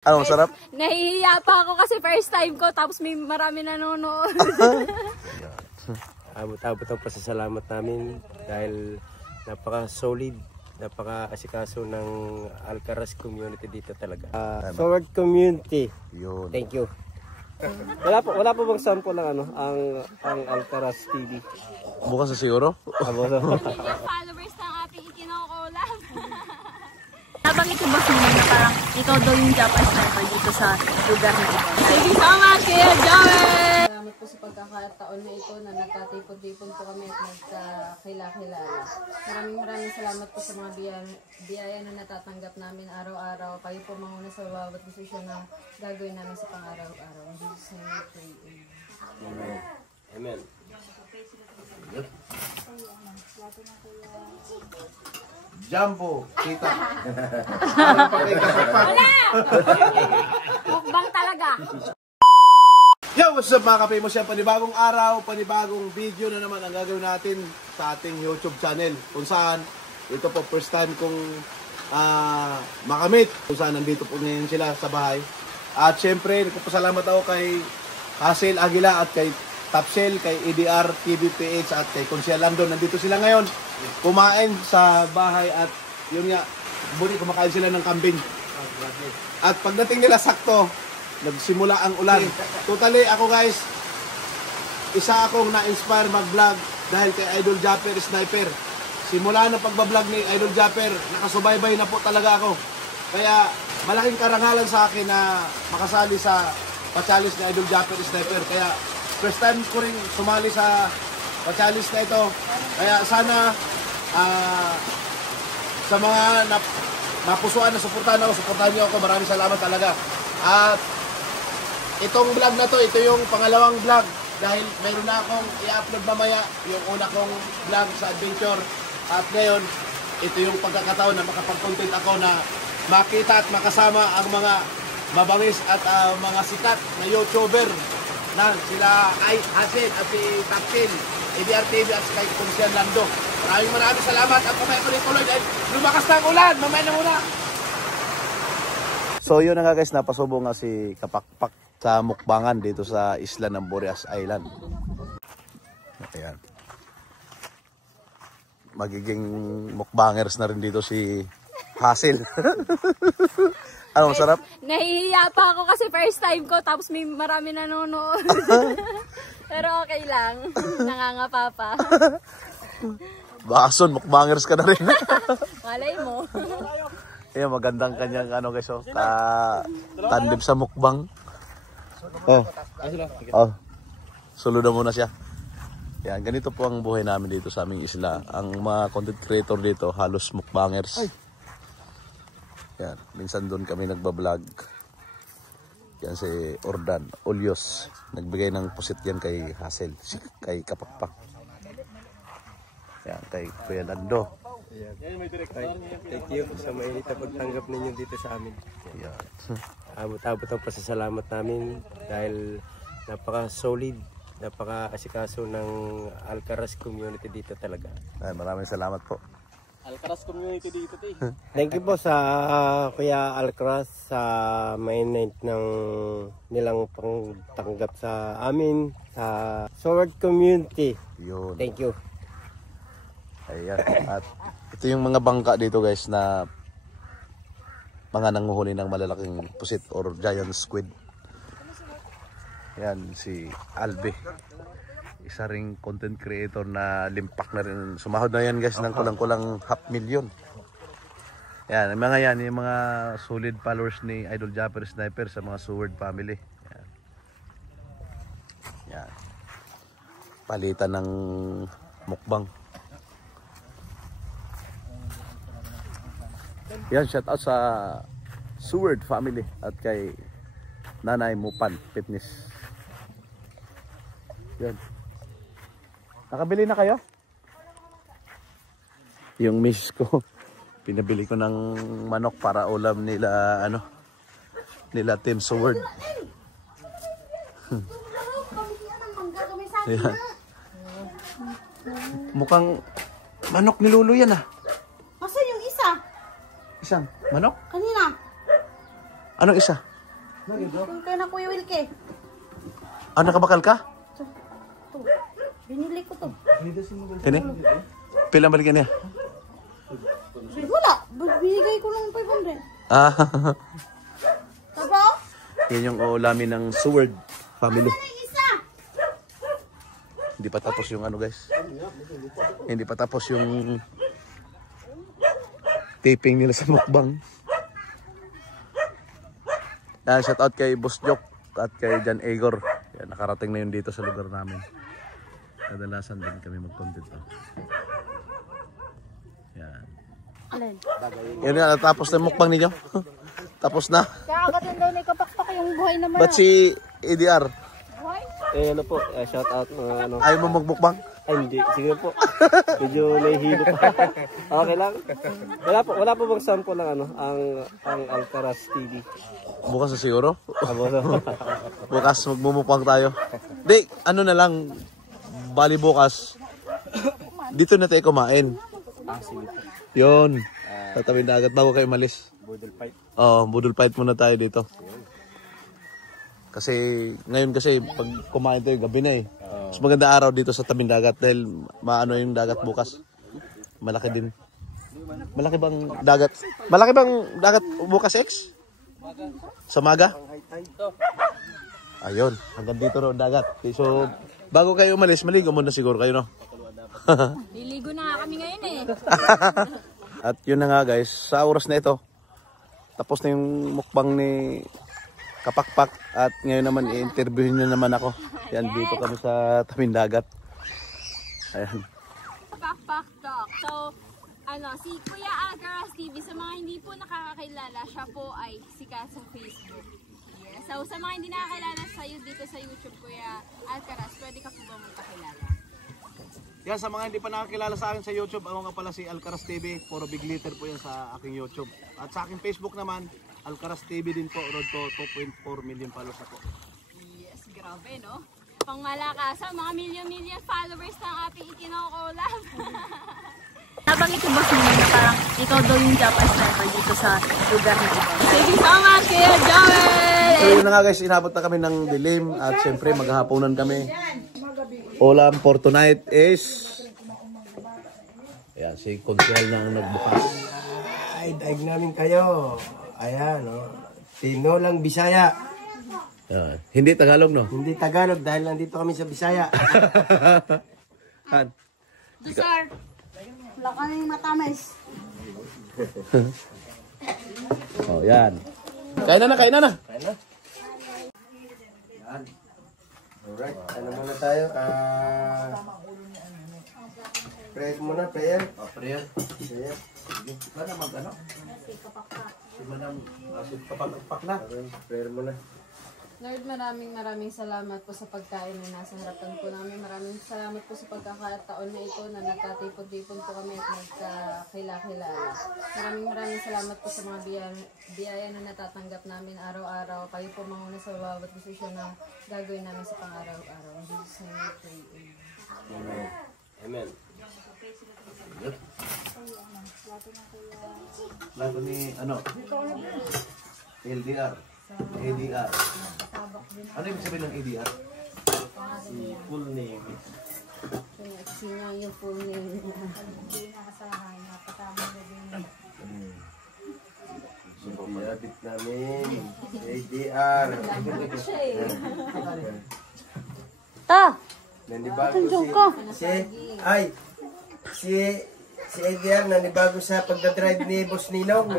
Ano, sarap? Nahihiya pa ako kasi first time ko tapos may marami nanonood. Abot-abot ang pasasalamat namin dahil napaka-solid, napaka-asikaso ng Alcaraz community dito talaga. Forward community. Yun. Thank you. Wala po bang sample ng ang Alcaraz TV? Bukas sa siguro? Followers ng ating ikinokolab. Nabanggit ko ba sa mga na parang ikaw daw yung Japanese sniper dito sa lugar na ito? Thank you so much, Kuya Joey! Salamat po sa pagkakataon na ito na nagkatipon-tipon po kami at nagkakilala. Maraming salamat po sa mga biyaya na natatanggap namin araw-araw. Kayo po manguna sa bawat desisyon na gagawin namin sa pang-araw-araw. In Jesus' name we pray. Amen. Amen. Jumbo, kita. Mukbang talaga! Yo, what's up mga ka-famous yan? Panibagong araw, panibagong video na naman ang gagawin natin sa ating YouTube channel. Kung saan, ito po first time kong makamit. Kung saan nandito po ngayon sila sa bahay. At syempre, nagpapasalamat ako kay Hazel Aguila at kay Tapsel, kay EDR, TVPH at kay Consiel Landon. Nandito sila ngayon, kumain sa bahay at yun nga, kumakain sila ng kambing. At pagdating nila sakto, nagsimula ang ulan. Totally ako guys, isa akong na-inspire mag-vlog dahil kay Idol Japper Sniper. Simula na pagbablog ni Idol Japper, nakasubaybay na po talaga ako. Kaya malaking karangalan sa akin na makasali sa pa-challenge ni Idol Japper Sniper. Kaya first time ko rin sumali sa pa-challenge na ito. Kaya sana sa mga napusuan na suportahan niyo ako. Maraming salamat talaga. At itong vlog na to, ito yung pangalawang vlog dahil mayroon na akong i-upload mamaya yung una kong vlog sa adventure. At ngayon, ito yung pagkakataon na makapag-content ako na makita at makasama ang mga mabangis at mga sikat na YouTuber na sila Hazel at si Tapsil, EDR TV at kay Consiel Lando. Maraming salamat at kumaya tuloy dahil lumakas na ang ulan. Mamaya na muna. So yun na nga guys, napasubo nga si Kapakpak sa mukbangan dito sa isla ng Boreas Island. Ayan. Magiging mukbangers na rin dito si Hazel. Ano, sarap? Nahihiya pa ako kasi first time ko tapos may marami nanonood. Pero okay lang. Nangangapa pa. Bakason, mukbangers ka na rin. Malay mo. Ayan, magandang kanyang ano guys, oh, tandem sa mukbang. Oh. Sulod na muna siya. Yan, ganito po ang buhay namin dito sa aming isla. Ang mga content creator dito, halos mukbangers. Yan, minsan doon kami nagbablog. Yan si Ordan Olios. Nagbigay ng pusit yan kay Hazel, kay Kapakpak. Yan, kay Kuya Lando. Thank you sa mainit na pagtanggap ninyo dito sa amin. Yan. Abot-abot ang pasasalamat namin dahil napaka-solid, napaka-asikaso ng Alcaraz community dito talaga. Ay, maraming salamat po. Alcaraz community dito to eh. Thank you po sa Kuya Alcaraz sa mainit ng nilang pangtanggap sa amin sa Sword community. Yun. Thank you. Ayan. At ito yung mga bangka dito guys na mga nanguhuli ng malalaking pusit or giant squid. Ayan si Albe. Isa ring content creator na limpak na rin. Sumahod na yan guys ng kulang-kulang 500,000. Yan, mga yan, yung mga solid followers ni Idol Japper Sniper sa mga Seward family. Yan. Yan. Palitan ng mukbang. Yan, shout out sa Seward family at kay Nanay Mupan Fitness. Yan. Nakabili na kayo? Yung miss ko, pinabili ko ng manok para ulam nila, nila Team Sword. Ayan. Mukhang manok ni Lulu yan ah. Masa yung isa? Isang manok? Kanina? Anong isa? Kung kaya na Kuya Wilke. Ah, nakabakal ka? Ito. Binili ko to. Kani? Pila balikan niya? Wala. Binigay ko lang 500. Ah, Taba? yan yung ulamin ng Seward family. Isa. Hindi pa tapos yung ano guys. Hindi pa tapos yung taping nila sa mukbang. Yan, shout out kay Boss Jok at kay Jan Egor. Yan, nakarating na yun dito sa lugar namin. Kadalasan din kami mag-content. Yan. Alin? Yan nga, tapos na yung mukbang ninyo. Tapos na. Kaya agad daw na ikapakpak yung buhay naman. Ba't si ADR? Buhay? Ano po, shout out mga ano. Ayaw mo magmukbang? Ay, hindi. Sige po. Medyo nahihilo pa. Okay lang. Wala po bang sample ng ano, ang Alcaraz TV? Bukas na siguro. Abo. Bukas magmumukbang tayo. Di, ano na lang. Bali bukas. Dito na tayo kumain. Yun. Tatawin na agad bago kayo malis. Budol fight. Oo, budol fight muna tayo dito. Kasi ngayon kasi pag kumain tayo gabi na eh. Mas maganda araw dito sa tabing dagat dahil maano yung dagat bukas. Malaki din. Malaki bang dagat? Malaki bang dagat bukas, X? Sa Maga? Ayun, hanggang dito ro dagat. Okay, so bago kayo umalis, maligo muna siguro kayo, no? Liligo na nga kami ngayon eh. At yun na nga guys, sa oras na ito, tapos na yung mukbang ni Kapakpak at ngayon naman i-interviewin na naman ako. Yan, dito kami sa tabing dagat. Ayan. Pakpak Talk. So, si Kuya Alcaraz TV, sa mga hindi po nakakakilala, siya po ay sikat sa Facebook. Yes. So, sa mga hindi nakakilala sa'yo dito sa YouTube, Kuya Alcaraz, pwede ka po ba magpakilala? Yan, sa mga hindi pa nakakilala sa akin sa YouTube, ako nga pala si Alcaraz TV. Puro big letter po yan sa aking YouTube. At sa aking Facebook naman, Alcaraz TV din po. Road to 2.4 million followers ako. Yes, grabe no? Pang malakasan, mga million followers na ang ating ikinokolab. Nabanggit ko ba sa mga parang ikaw daw yung Japanese sniper dito sa lugar na ito? Thank you so much, Kuya Joel! So yun na nga guys, inabot na kami ng dilim at syempre maghahaponan kami. Ulam for tonight is ayan, si Consel na ang nagbukas. Ay, daig namin kayo. Ayan, no. Tino lang Bisaya. Ayan. Hindi Tagalog, no? Hindi Tagalog dahil nandito kami sa Bisaya. Han. Sir, wala ka nang matamis. Oh, yan. Kain na. Kain na. Alright, ano muna tayo? Prayer muna, prayer. Prayer. Prayer. Sana mag-ano? Si Manang kapag-pak na. Prayer muna. Lord, maraming salamat po sa pagkain na nasa harapan po namin. Maraming salamat po sa pagkakataon na ito na nagkatipon-tipon po kami at nagkakilala. Maraming salamat po sa mga biyaya na natatanggap namin araw-araw. Kayo po manguna sa bawat desisyon na gagawin namin sa pang-araw-araw. In Jesus' name we pray. Amen. Amen. Lago ni, ano? LDR. ADR. Ano yung sabihin ng ADR? Si full name. Sino yung full name? Sinabit namin. ADR. Ta! Nanibago si ADR nanibago sa pagdadrive ni Boss Ninong.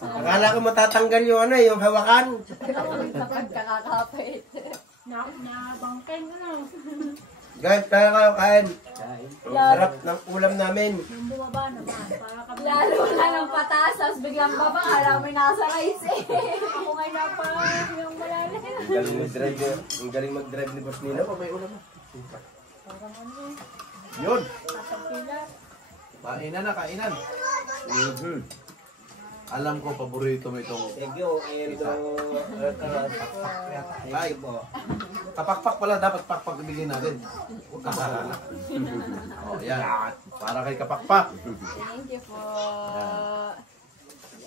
Akala ko matatanggal yung ano, yung hawakan. Kakakapit. Guys, tayo kayo kain. Sarap ng ulam namin. Lalo na ng pataas, tapos biglang baba, alam mo nasa rice eh. Ako ngayon na pa yung malalim. Ang galing mag-drive ni Boss Ninong. May ulam na. Yun. Kainan na, kainan. Alam ko, paborito mo itong Thank you, Endo. Ay, kapakpak pala, dapat pakpak ibigay natin. Huwag ka mahalala. O, yan. Para kay kapakpak. Thank you po.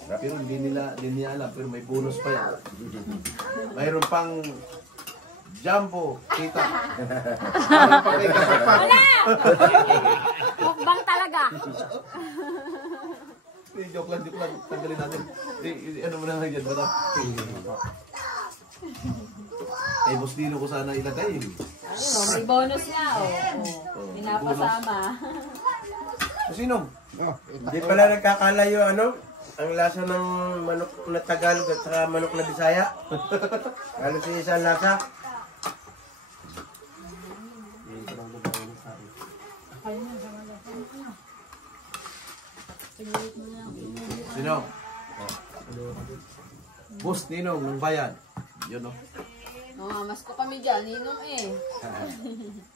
Pero hindi niya alam, pero may bonus pa yan. Mayroon pang jumbo, kita. Mayroon pang ikasapat. Mukbang talaga. Joke lang. Tanggalin natin. Ano mo na lang dyan, madam? Eh, boss Dino ko sana ilagay. Ayun, may bonus nga, pinapasama. Sino? Hindi pala nagkakalayo ang lasa ng manok na Tagalog at saka manok na Bisaya. Halos yung isang lasa. Sino? Boss Ninong ng bayan. Yun o. Mas ko kami dyan, ninong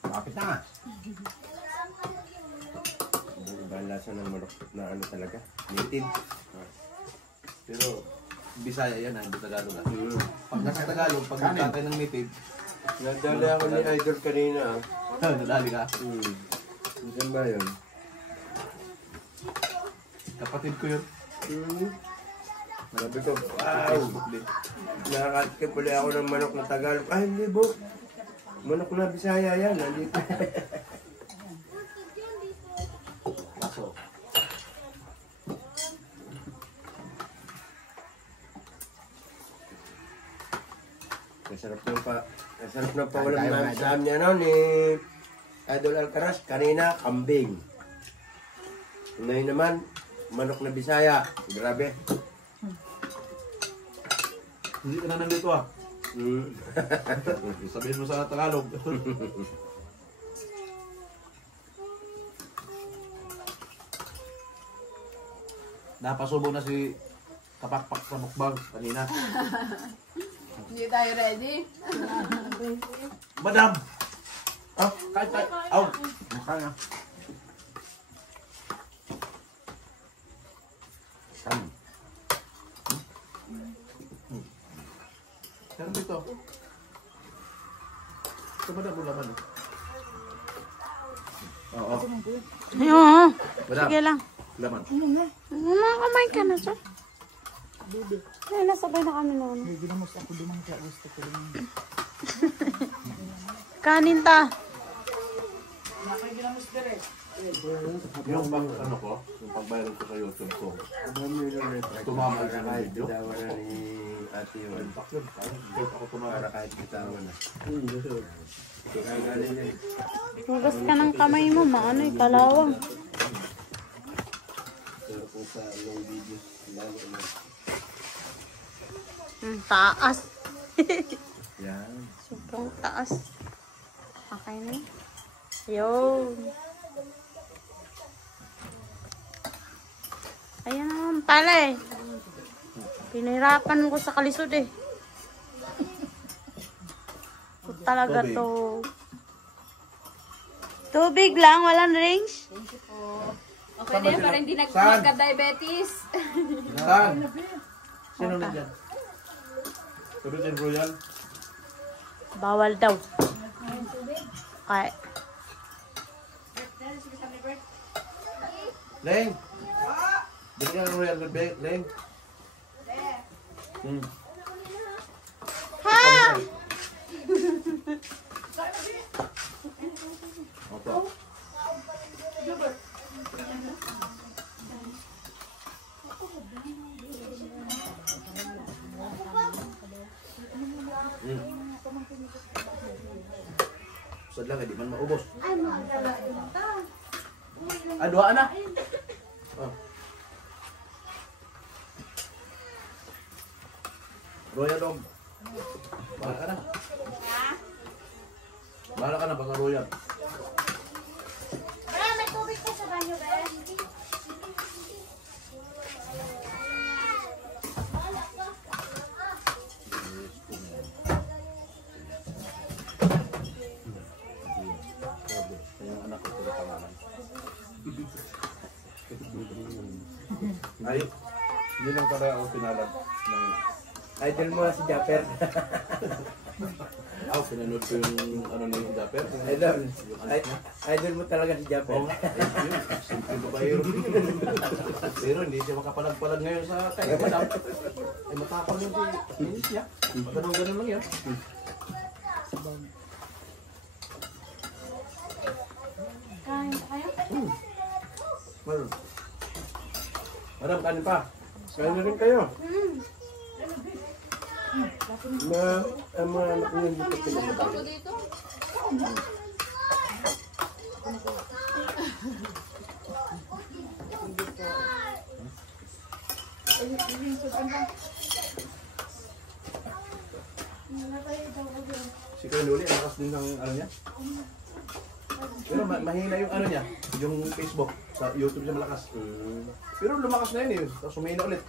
Bakit na nga? Iba ang lasa ng manok na talaga. Native. Pero Bisaya yan, hindi Tagalog. Pag nasa Tagalog, pag nagkatay ng native, Nadali ako ni Idol kanina. nadali ka. Saan ba yun? Kapatid ko yun. Sabi ko, wow! Facebook din. Nakakatikip ulit ako ng manok na Tagalog. Ay, hindi bo. Manok na Bisaya yan. Nandito. Kaso. Masarap ng paulam namin sa amin ni Idol Alcaraz. Kanina, kambing. Ngayon naman, manok na Bisaya. Grabe. Hindi ka na nandito ah. Sabihin mo sa Tagalog. Napasubo na si Kapakpak sa mukbang kanina. Hindi tayo ready. Madam! Oh, kahit tayo. Oh, mukha nga. Pero dito. Ito madam, mo laman. Oo. Ayun. Madam, Sige lang. laman. Kamay ka na siya. Ay, nasabay na kami noon. Kanin ta. Yung pang ano ko, yung pagbayaran ko sa YouTube ko. Tumama ka na video. Dawa na ni Ate Yuan. Ako tumama. Para kahit bitawa na. Kagaling yan. Hugas ka ng kamay mo, maano kalawang. Pero kung sa long video, lalo na. Taas. Yan. Sobrang taas. Okay na. Yun. Ayan naman pala eh. Pinahirapan ko sa kalisod eh. Ito talaga to. Tubig lang, walang rings. Okay na yan, para hindi nagka-diabetes. Saan? Sino na dyan? Turutin Royal? Bawal daw. Okay. Leng! Bigyan ng Royal Leng. Ha! Opo. Usad lang, hindi man maubos. Ah, duhaan na. Oh. Royal Dog. Bahala ka na. Bahala ka na, baka Royal. May tubig pa sa banyo, be. Yung anak ko, puro pangalan. Ay, hindi lang pala ako pinalad ng Idol mo na si Japper. Ako, pinanood ko yung ano na yung Japper. Idol mo talaga si Japper. Oo nga. Ayun, simple babaero. Pero hindi siya makapalag-palag ngayon sa kay madam. Ay matapang yung finish niya. Ganun lang yun. Kain pa kayo? Meron. Madam, kanin pa. Kaya na rin kayo. Ang mga anak niyo dito pinapatay. Ako dito. Si Kuya Luli, lakas din ng ano niya. Pero mahina yung ano niya, yung Facebook. Sa YouTube siya malakas. Pero lumakas na yun eh. Tapos humina ulit.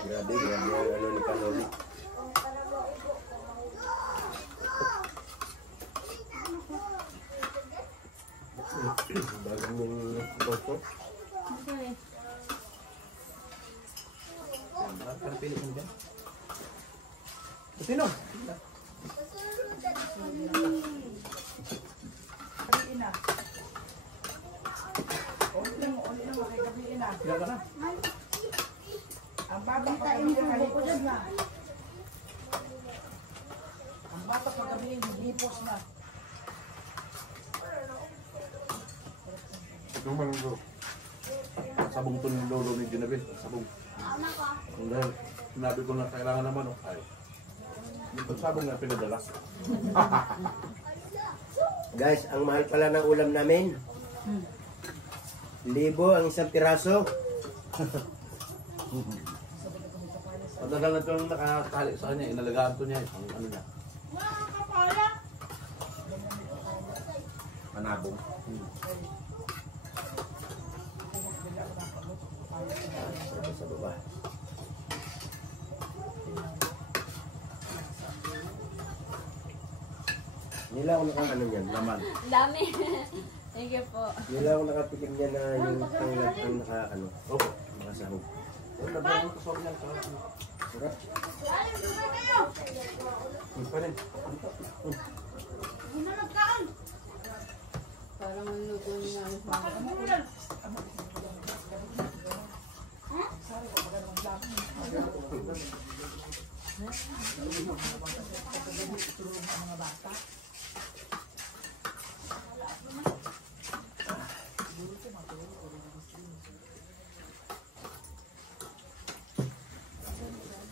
Grabe ang ano ni Panoli. Bagong yung boto. Okay. Parang pili mo dyan. Sino? Kaya ka na. Ang bata pagabi kahit na. Ang bata pagabi hipos na. Ito man bro. Sabong to ng lolo ni Ginabel. Sabong. Kung dahil sinabi ko na kailangan naman ay yung pagsabong na pinadala. Guys, ang mahal pala ng ulam namin. 1,000 ang isang piraso. Matagal na itong nakakali sa kanya, inalagaan to niya ang ano niya. Manabong. Sa baba. Nila ako ano yan, laman. Dami. Thank you po. Nila ako nakatikim niya na yung tanglad ang naka Opo. nakasahog. Ang nabang ang kasawag niya. Sarap. Pa rin. Parang ang luto niya ang mga.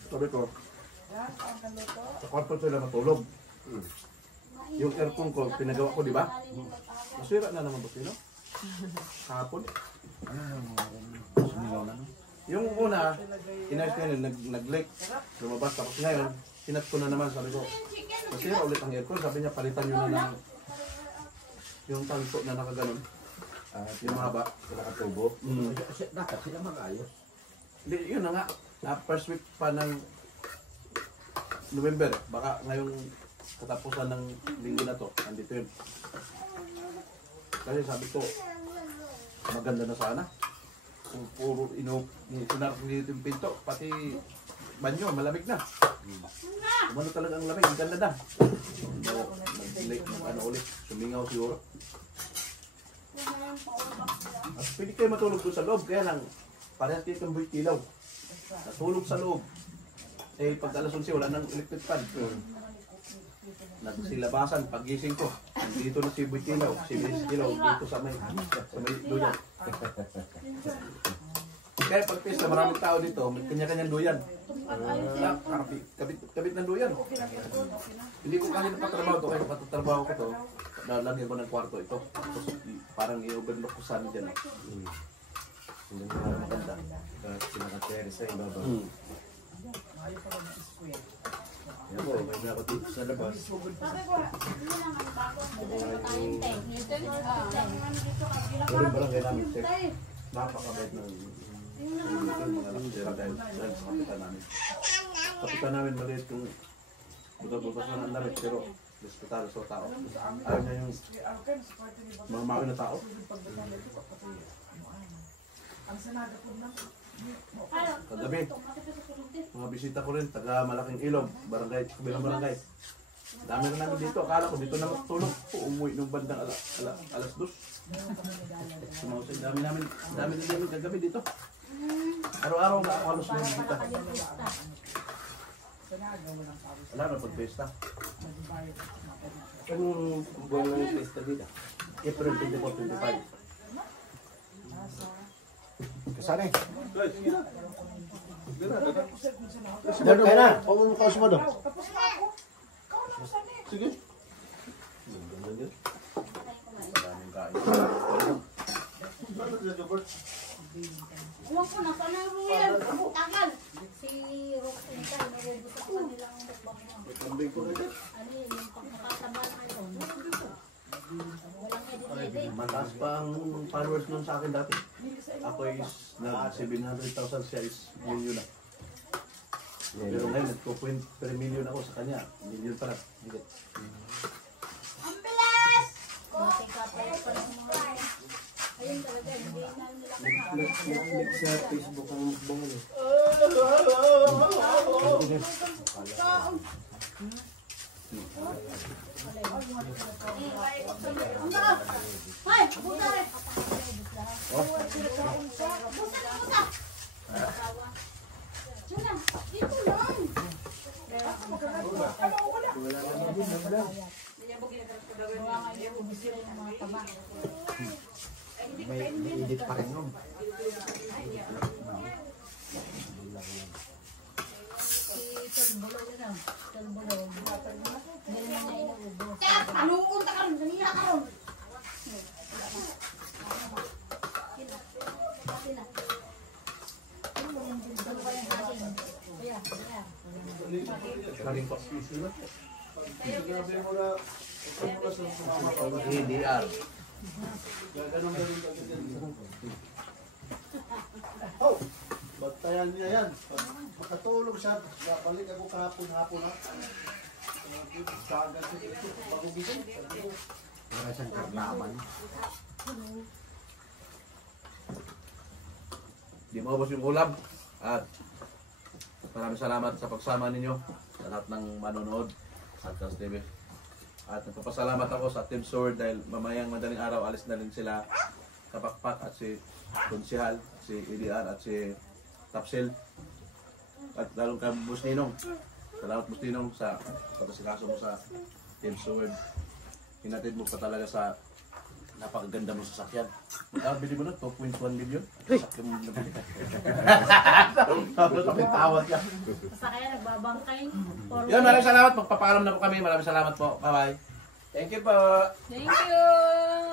Sabi ko, sa kwarto sila matulog. Yung aircon ko, pinagawa ko, di ba? Masira na naman ba sino? Kahapon. Sumilaw na. Yung una, inayos ko yun, nag-leak. Lumabas. Tapos ngayon, sinat ko na naman. Sabi ko, masira ulit ang aircon. Sabi niya, palitan nyo na ng yung tanso na nakaganon. Yung mahaba. Nakatubo. Dapat sila mag-ayos. Hindi, yun na nga. First week pa ng November. Baka ngayong katapusan ng linggo na to. Andito yun. Kasi sabi ko, maganda na sana. Kung puro sinar dito yung pinto, pati banyo, malamig na. Umano talaga ang lamig, ang ganda na. Nag-lake ng ano ulit, sumingaw siguro. At pwede kayo matulog doon sa loob, kaya lang, parehas kayo kang buhay tilaw. Natulog sa loob. Eh, pag alas 11, wala nang electric fan. Nagsilabasan, pagising ko. Dito na si Butilaw, si Butilaw, dito sa may duyan. Kaya pag pista, maraming tao dito, may kanya-kanyang duyan. Kabit ng duyan. Hindi ko kasi napatrabaho ito, kaya napatatrabaho ko ito, lalagyan ko ng kwarto ito. Tapos parang i-overlook ko sana dyan. Hindi mo maganda. Sinakatere sa ibaba. Yan po, may nakatip sa labas. Meron ba lang kayo namin, chef? Napakabait ng mga nakasira dahil sa kapitan namin. Kapitan namin maliit yung butas-butas na ang damit, pero hospital sa tao. Ayaw niya yung mga mawin na tao. Ang sanada po lang. Kagabi, mga bisita ko rin, taga Malaking Ilog, barangay, kabilang barangay. Dami na namin dito, akala ko dito na matulog. Umuwi nung bandang alas 2. Sumausay, dami namin kagabi dito. Araw-araw na ako halos na bisita. Wala na pag-pesta. Anong buwan ng pesta dito? April 24, 25. Kasana eh. Guys, gila. Doon kayo na. Kung kaos mo doon. Sige. Maraming kain. Huwag ko na, sana Ruel. Tagal. Si Roxanne ka, nagubos sa kanilang mukbang mo. Kambing ko rin. Ano yun, yung pagkakataba na yun. Walang edit-edit. Mataas pa ang followers nun sa akin dati. Ako is nag 700,000, siya is million na. Pero ngayon, nag-2 per million ako sa kanya. Million pa lang. Higit. Matikapayat pa ng mga... Ayun talaga, hindi na nila Netflix sa Facebook ang mukbang ano. Hoy! Buta rin! Buta! Juna, dito lang! May edit pa rin nun. Taluon ta karon, ganina karon. Kaling pa. ADR. Oh! Bantayan niya yan. Makatulog siya. Balik ako kahapon-hapon ha. Bagat siya dito. Bago gising. Para siyang karnaman. Di maubos yung ulam. At maraming salamat sa pagsama ninyo sa lahat ng manonood sa Alcaraz TV. At nagpapasalamat ako sa Team Sword dahil mamayang madaling araw alis na rin sila Kapakpak at si Konsihal, si EDR at si Tapsil. At lalong kay Boss Ninong. Salamat Boss Ninong sa pagkasikaso mo sa Team Sword. Hinatid mo pa talaga sa napakaganda mo sa sakyan. Bili mo na 2.1 million. Sakyan mo nabili. Kapit tawad ka. Basta kaya nagbabangkay. Yun, maraming salamat. Magpapaalam na po kami. Maraming salamat po. Bye-bye. Thank you po. Thank you!